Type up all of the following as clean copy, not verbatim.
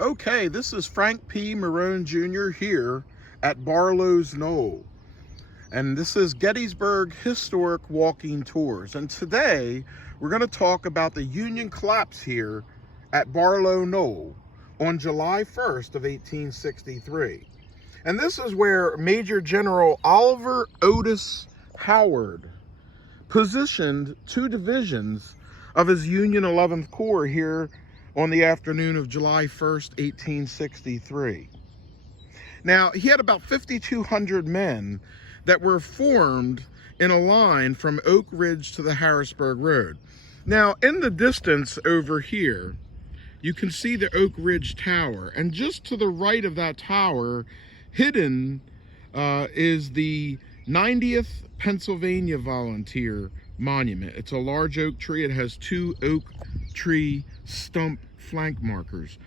Okay, this is Frank P. Marone Jr. here at Barlow's Knoll. And this is Gettysburg Historic Walking Tours. And today, we're going to talk about the Union collapse here at Barlow Knoll on July 1st of 1863. And this is where Major General Oliver Otis Howard positioned two divisions of his Union 11th Corps here on the afternoon of July 1st, 1863. Now, he had about 5,200 men that were formed in a line from Oak Ridge to the Harrisburg Road. Now, in the distance over here, you can see the Oak Ridge Tower, and just to the right of that tower, hidden is the 90th Pennsylvania Volunteer Monument. It's a large oak tree. It has two oak tree stump flank markers.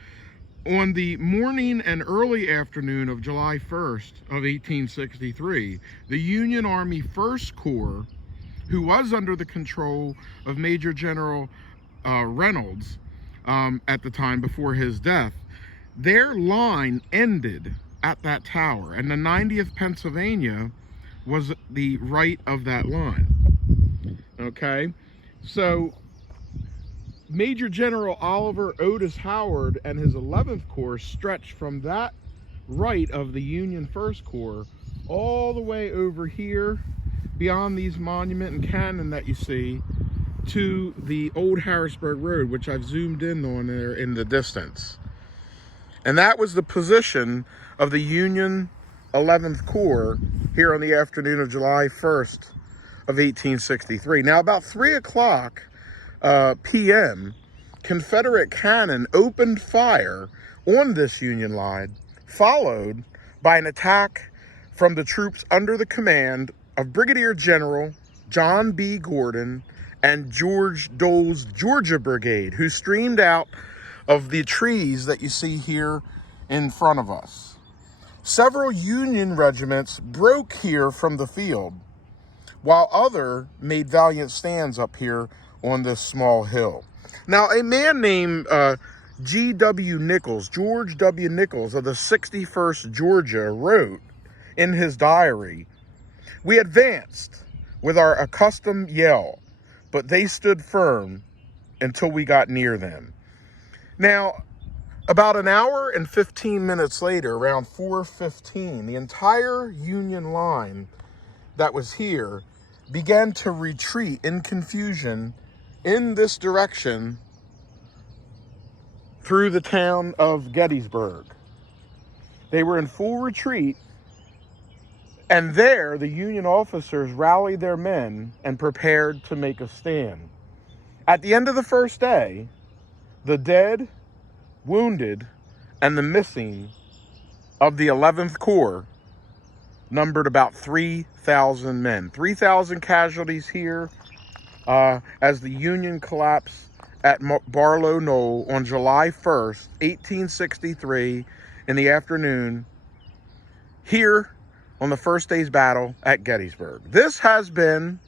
On the morning and early afternoon of July 1st of 1863, the Union Army 1st Corps, who was under the control of Major General Reynolds at the time before his death, their line ended at that tower, and the 90th Pennsylvania was the right of that line. Okay, so Major General Oliver Otis Howard and his 11th Corps stretched from that right of the Union 1st Corps all the way over here beyond these monument and cannon that you see to the old Harrisburg Road, which I've zoomed in on there in the distance. And that was the position of the Union 11th Corps here on the afternoon of July 1st of 1863. Now, about 3 o'clock p.m., Confederate cannon opened fire on this Union line, followed by an attack from the troops under the command of Brigadier General John B. Gordon and George Dole's Georgia Brigade, who streamed out of the trees that you see here in front of us. Several Union regiments broke here from the field, while others made valiant stands up here on this small hill. Now, a man named G.W. Nichols, George W. Nichols of the 61st Georgia, wrote in his diary, "We advanced with our accustomed yell, but they stood firm until we got near them." Now, about an hour and 15 minutes later, around 4:15, the entire Union line that was here began to retreat in confusion in this direction through the town of Gettysburg. They were in full retreat, and there the Union officers rallied their men and prepared to make a stand. At the end of the first day, the dead, wounded, and the missing of the 11th Corps numbered about 3,000 men. 3,000 casualties here as the Union collapsed at Barlow Knoll on July 1st, 1863 in the afternoon here on the first day's battle at Gettysburg. This has been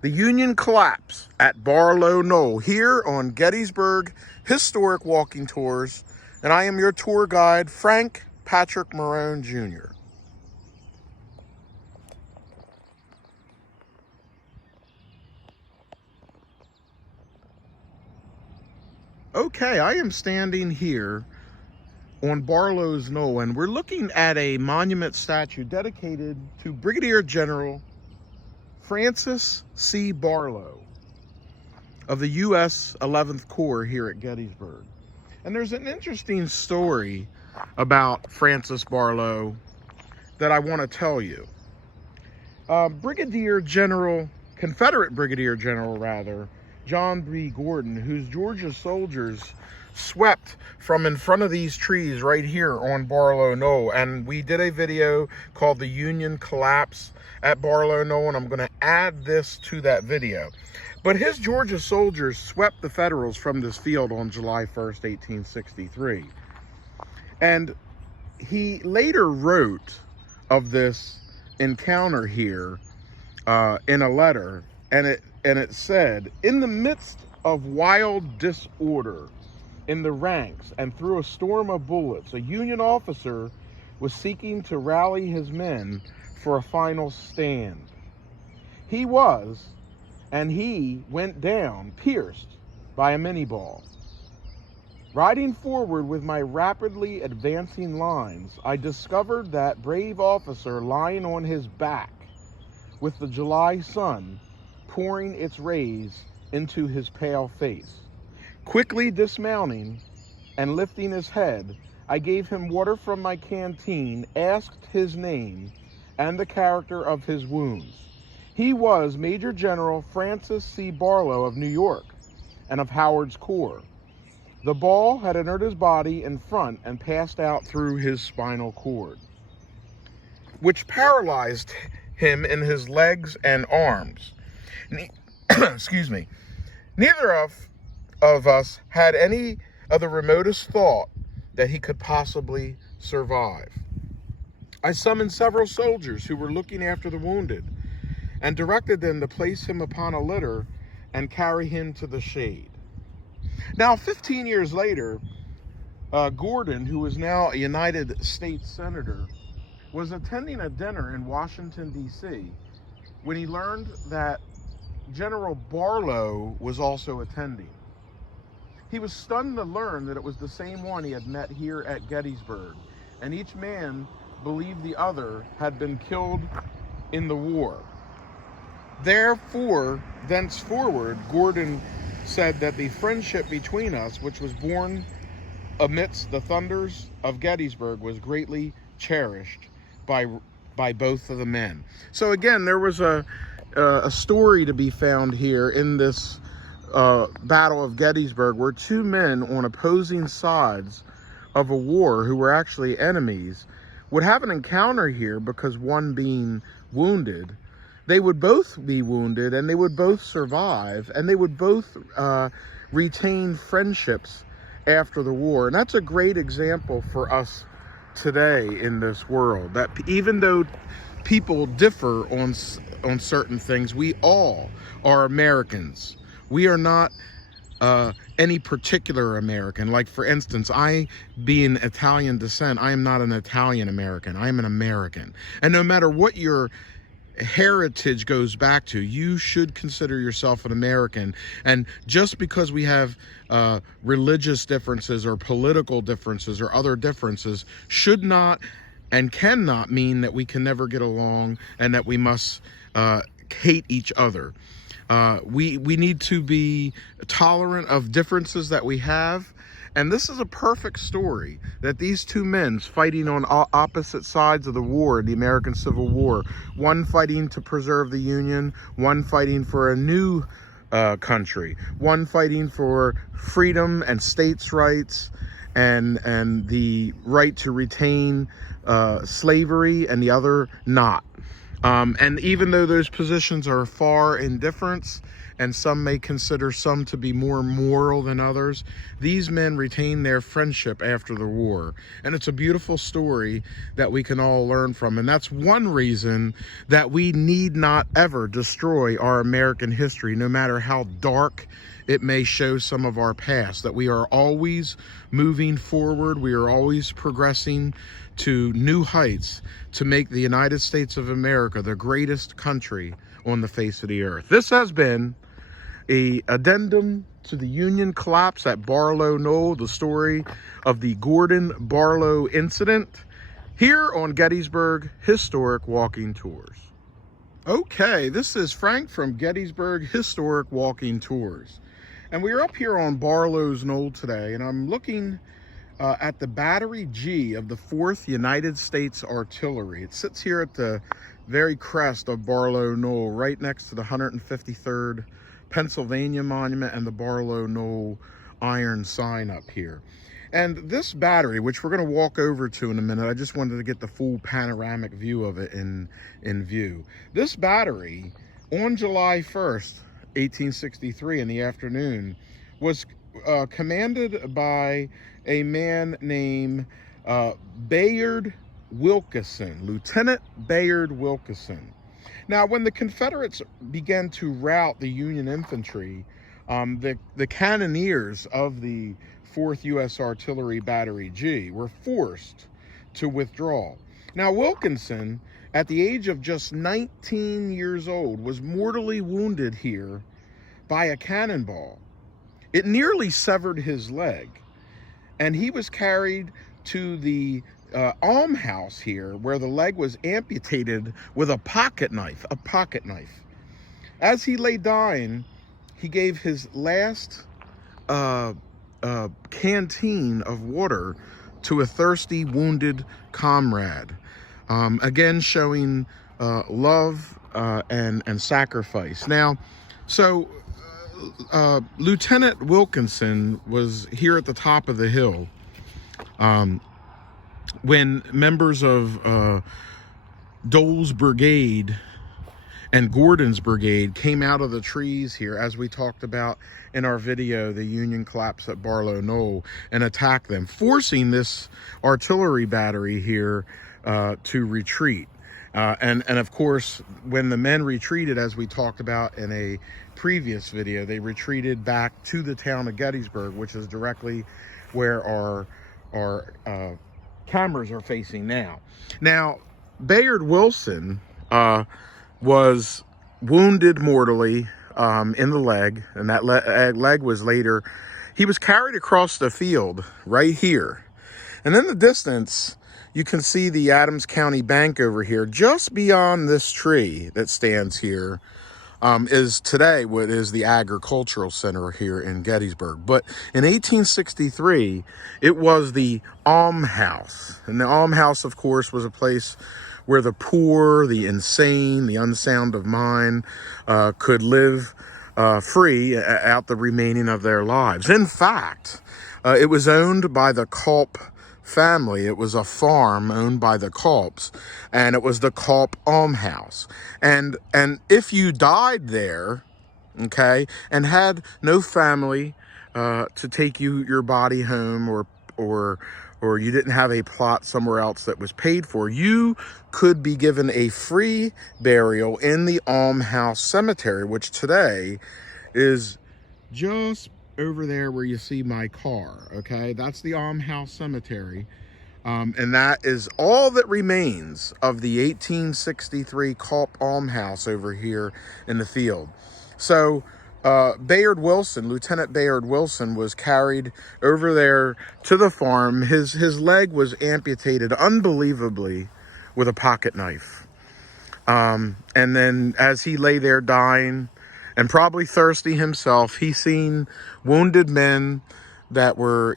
the Union collapse at Barlow Knoll here on Gettysburg Historic Walking Tours, and I am your tour guide, Frank Patrick Marone Jr. Okay, I am standing here on Barlow's Knoll, and we're looking at a monument statue dedicated to Brigadier General Francis C. Barlow of the U.S. 11th Corps here at Gettysburg. And there's an interesting story about Francis Barlow that I want to tell you. Confederate Brigadier General rather, John B. Gordon, whose Georgia soldiers swept from in front of these trees right here on Barlow Knoll. And we did a video called The Union Collapse at Barlow Knoll, and I'm going to add this to that video. But his Georgia soldiers swept the Federals from this field on July 1st, 1863. And he later wrote of this encounter here in a letter, and it said, "In the midst of wild disorder, in the ranks, and through a storm of bullets, a Union officer was seeking to rally his men for a final stand. He went down, pierced by a minie ball. Riding forward with my rapidly advancing lines, I discovered that brave officer lying on his back, with the July sun pouring its rays into his pale face. Quickly dismounting and lifting his head, I gave him water from my canteen, asked his name and the character of his wounds. He was Major General Francis C. Barlow of New York and of Howard's Corps. The ball had entered his body in front and passed out through his spinal cord, which paralyzed him in his legs and arms. Excuse me. Neither of us had any of the remotest thought that he could possibly survive. I summoned several soldiers who were looking after the wounded and directed them to place him upon a litter and carry him to the shade. Now, 15 years later, Gordon, who is now a United States Senator, was attending a dinner in Washington, D.C., when he learned that General Barlow was also attending. He was stunned to learn that it was the same one he had met here at Gettysburg, and each man believed the other had been killed in the war. Therefore, thenceforward, Gordon said that the friendship between us, which was born amidst the thunders of Gettysburg, was greatly cherished by both of the men. So again, there was a story to be found here in this Battle of Gettysburg, where two men on opposing sides of a war who were actually enemies would have an encounter here, because one being wounded, they would both be wounded and they would both survive, and they would both retain friendships after the war. And that's a great example for us today in this world, that even though people differ on certain things, we all are Americans. We are not any particular American. Like, for instance, I, being Italian descent, I am not an Italian American. I am an American. And no matter what your heritage goes back to, you should consider yourself an American. And just because we have religious differences or political differences or other differences should not and cannot mean that we can never get along and that we must hate each other. We need to be tolerant of differences that we have. And this is a perfect story, that these two men fighting on opposite sides of the war, the American Civil War, one fighting to preserve the Union, one fighting for a new country, one fighting for freedom and states' rights and the right to retain slavery, and the other not. And even though those positions are far in difference, and some may consider some to be more moral than others, these men retain their friendship after the war. And it's a beautiful story that we can all learn from. And that's one reason that we need not ever destroy our American history, no matter how dark it may show some of our past, that we are always moving forward. We are always progressing to new heights to make the United States of America the greatest country on the face of the earth. This has been an addendum to the Union collapse at Barlow Knoll, the story of the Gordon-Barlow incident, here on Gettysburg Historic Walking Tours. Okay, this is Frank from Gettysburg Historic Walking Tours. And we're up here on Barlow's Knoll today, and I'm looking at the Battery G of the 4th United States Artillery. It sits here at the very crest of Barlow Knoll, right next to the 153rd Pennsylvania Monument and the Barlow Knoll iron sign up here. And this battery, which we're going to walk over to in a minute, I just wanted to get the full panoramic view of it in view. This battery, on July 1st, 1863 in the afternoon, was commanded by a man named Bayard Wilkinson, Lieutenant Bayard Wilkinson. Now, when the Confederates began to rout the Union infantry The cannoneers of the 4th U.S. Artillery Battery G were forced to withdraw. Now, Wilkinson, at the age of just 19 years old, was mortally wounded here by a cannonball. It nearly severed his leg, and he was carried to the almshouse here, where the leg was amputated with a pocket knife. As he lay dying, he gave his last canteen of water to a thirsty, wounded comrade. Again, showing love and sacrifice. Now, so Lieutenant Wilkinson was here at the top of the hill when members of Dole's brigade and Gordon's brigade came out of the trees here, as we talked about in our video, the Union collapse at Barlow Knoll, and attacked them, forcing this artillery battery here to retreat. And of course, when the men retreated, as we talked about in a previous video, they retreated back to the town of Gettysburg, which is directly where our cameras are facing now. Now, Bayard Wilson was wounded mortally in the leg, and that leg was later, he was carried across the field right here. And in the distance, you can see the Adams County Bank over here. Just beyond this tree that stands here is today what is the Agricultural Center here in Gettysburg. But in 1863, it was the almshouse. And the almshouse, of course, was a place where the poor, the insane, the unsound of mind could live free out the remaining of their lives. In fact, it was owned by the Culp family. It was a farm owned by the Culps, and it was the Culp almshouse. And if you died there, okay, and had no family to take your body home, or you didn't have a plot somewhere else that was paid for, you could be given a free burial in the almshouse cemetery, which today is just over there where you see my car. Okay, that's the almshouse cemetery, and that is all that remains of the 1863 Culp almshouse over here in the field. So Bayard Wilson, Lieutenant Bayard Wilson, was carried over there to the farm. His leg was amputated unbelievably with a pocket knife. And then as he lay there dying and probably thirsty himself, he seen wounded men that were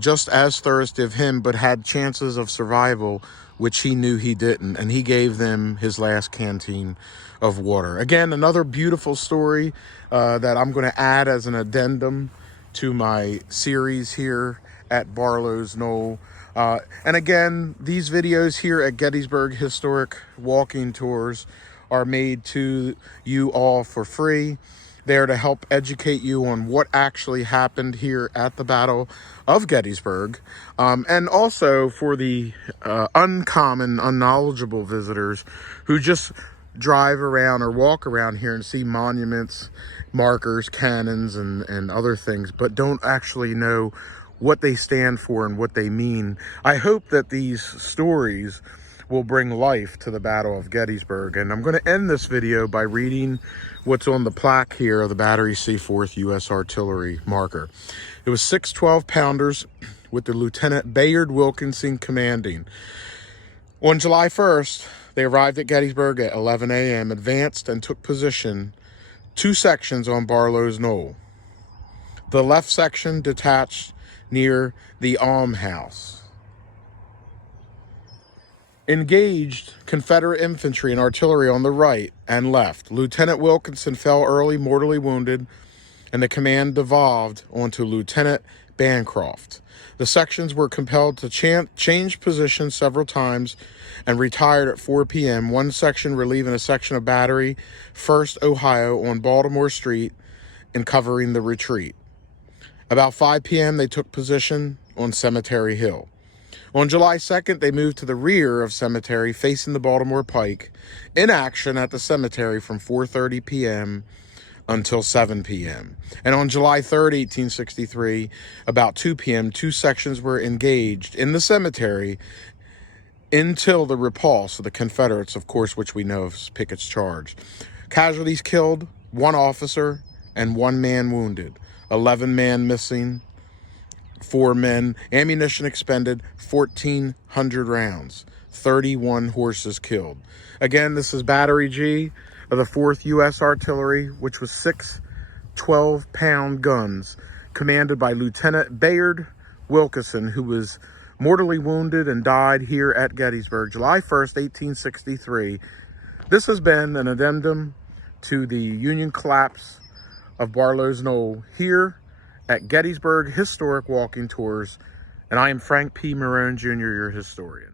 just as thirsty of him, but had chances of survival, which he knew he didn't. And he gave them his last canteen of water. Again, another beautiful story that I'm going to add as an addendum to my series here at Barlow's Knoll. And again, these videos here at Gettysburg Historic Walking Tours are made to you all for free. They're to help educate you on what actually happened here at the Battle of Gettysburg, and also for the uncommon, unknowledgeable visitors who just drive around or walk around here and see monuments, markers, cannons, and other things, but don't actually know what they stand for and what they mean. I hope that these stories will bring life to the Battle of Gettysburg. And I'm going to end this video by reading what's on the plaque here of the Battery C 4th U.S. Artillery marker. It was 6 12-pounders with the Lieutenant Bayard Wilkinson commanding. On July 1st, they arrived at Gettysburg at 11 a.m., advanced and took position 2 sections on Barlow's Knoll. The left section detached near the almshouse. Engaged Confederate infantry and artillery on the right and left. Lieutenant Wilkinson fell early, mortally wounded, and the command devolved onto Lieutenant Bancroft. The sections were compelled to change position several times and retired at 4 p.m., one section relieving a section of Battery 1st Ohio on Baltimore Street and covering the retreat. About 5 p.m., they took position on Cemetery Hill. On July 2nd, they moved to the rear of Cemetery, facing the Baltimore Pike, in action at the cemetery from 4:30 p.m. until 7 p.m. And on July 3rd, 1863, about 2 p.m., two sections were engaged in the cemetery until the repulse of the Confederates, of course, which we know is Pickett's charge. Casualties killed, 1 officer and 1 man wounded, 11 men missing, 4 men, ammunition expended, 1,400 rounds, 31 horses killed. Again, this is Battery G of the 4th U.S. Artillery, which was 6 12-pound guns, commanded by Lieutenant Bayard Wilkinson, who was mortally wounded and died here at Gettysburg, July 1st, 1863. This has been an addendum to the Union collapse of Barlow's Knoll here at Gettysburg Historic Walking Tours, and I am Frank P. Marone, Jr., your historian.